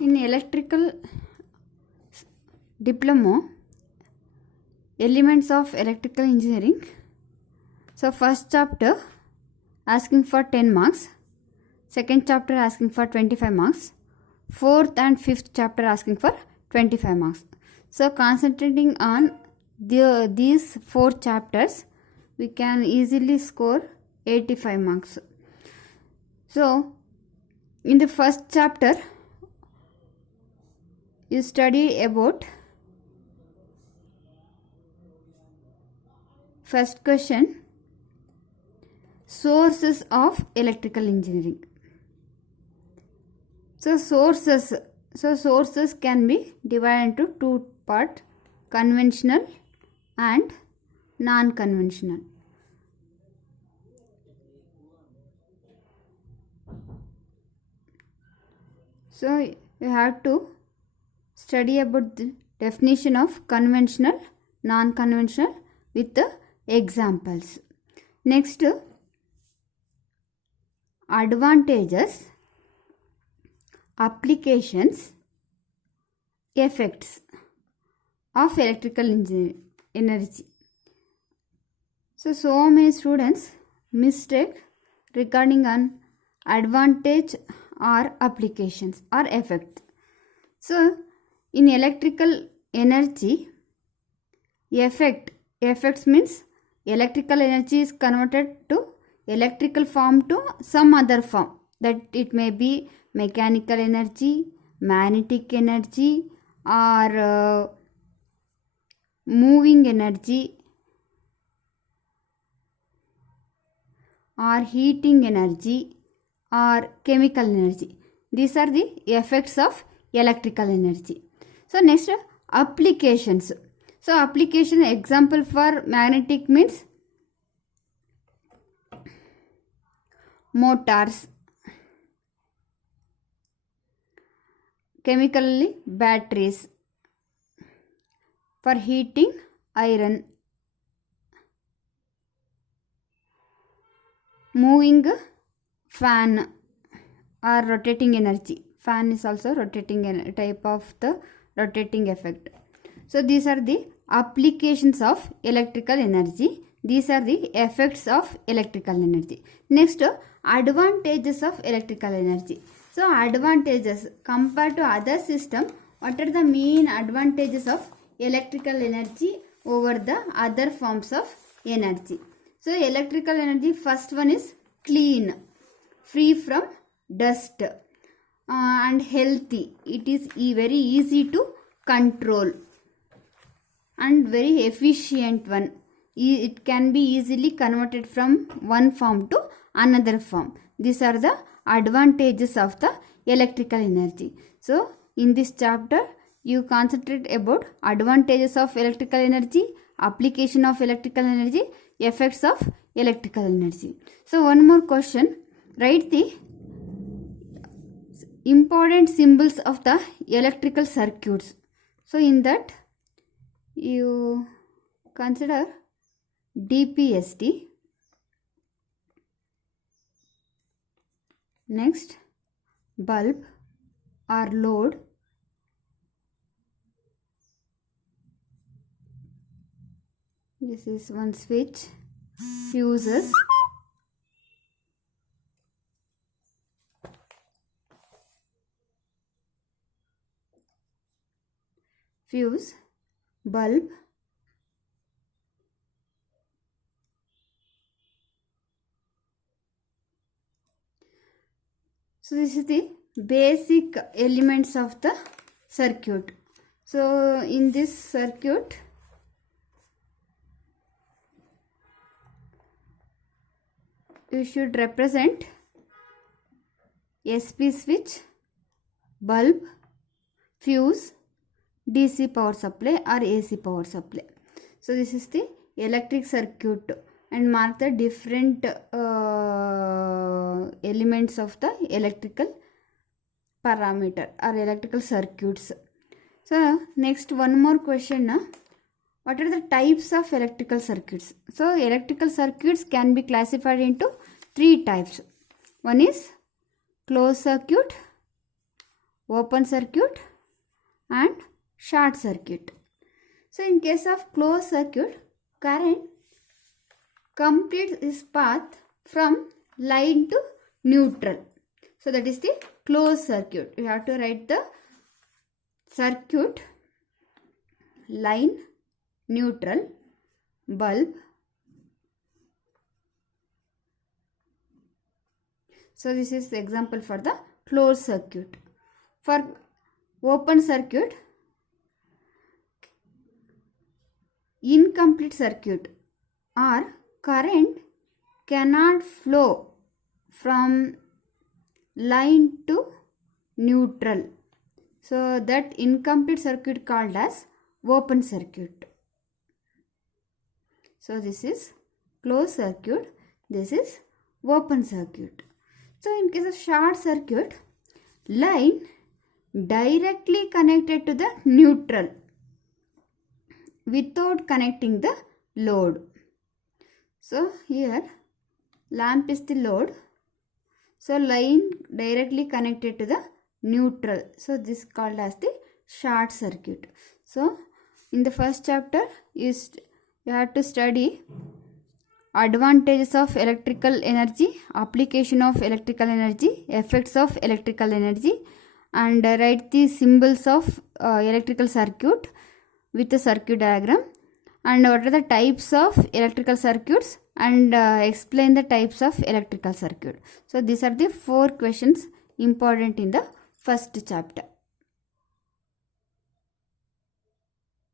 In electrical diploma, elements of electrical engineering. So first chapter asking for 10 marks, second chapter asking for 25 marks, fourth and fifth chapter asking for 25 marks. So concentrating on these four chapters, we can easily score 85 marks. So in the first chapter, you study about first question, sources of electrical engineering. So sources can be divided into two parts, conventional and non-conventional. So you have to study about the definition of conventional, non-conventional with the examples. Next, advantages, applications, effects of electrical energy. So many students mistake regarding an advantage or applications or effect. So in electrical energy, effects means electrical energy is converted to electrical form to some other form, that it may be mechanical energy, magnetic energy, or moving energy, or heating energy, or chemical energy. These are the effects of electrical energy. So next, applications. So application example for magnetic means motors, chemically batteries, for heating iron, moving fan or rotating energy. Fan is also rotating type of the rotating effect. So these are the applications of electrical energy. These are the effects of electrical energy. Next, advantages of electrical energy. So advantages compared to other system, what are the main advantages of electrical energy over the other forms of energy? So electrical energy, first one is clean, free from dust, and healthy. It is very easy to control and very efficient one. It can be easily converted from one form to another form. These are the advantages of the electrical energy. So in this chapter, you concentrate about advantages of electrical energy, application of electrical energy, effects of electrical energy. So one more question, write the important symbols of the electrical circuits. So in that, you consider DPST. Next, bulb or load. This is one switch. Fuses. Fuse, bulb, so this is the basic elements of the circuit. So in this circuit, you should represent SP switch, bulb, fuse, DC power supply or AC power supply. So this is the electric circuit, and mark the different elements of the electrical parameter or electrical circuits. So next, one more question. What are the types of electrical circuits? So electrical circuits can be classified into three types. One is closed circuit, open circuit and short circuit. So in case of closed circuit, current completes its path from line to neutral. So that is the closed circuit. You have to write the circuit, line, neutral, bulb. So this is the example for the closed circuit. For open circuit, incomplete circuit, or current cannot flow from line to neutral. So that incomplete circuit called as open circuit. So this is closed circuit, this is open circuit. So in case of short circuit, line directly connected to the neutral without connecting the load. So here lamp is the load. So line directly connected to the neutral. So this is called as the short circuit. So in the first chapter you have to study advantages of electrical energy, application of electrical energy, effects of electrical energy, and write the symbols of electrical circuit with the circuit diagram, and what are the types of electrical circuits, and explain the types of electrical circuit. So these are the 4 questions important in the first chapter.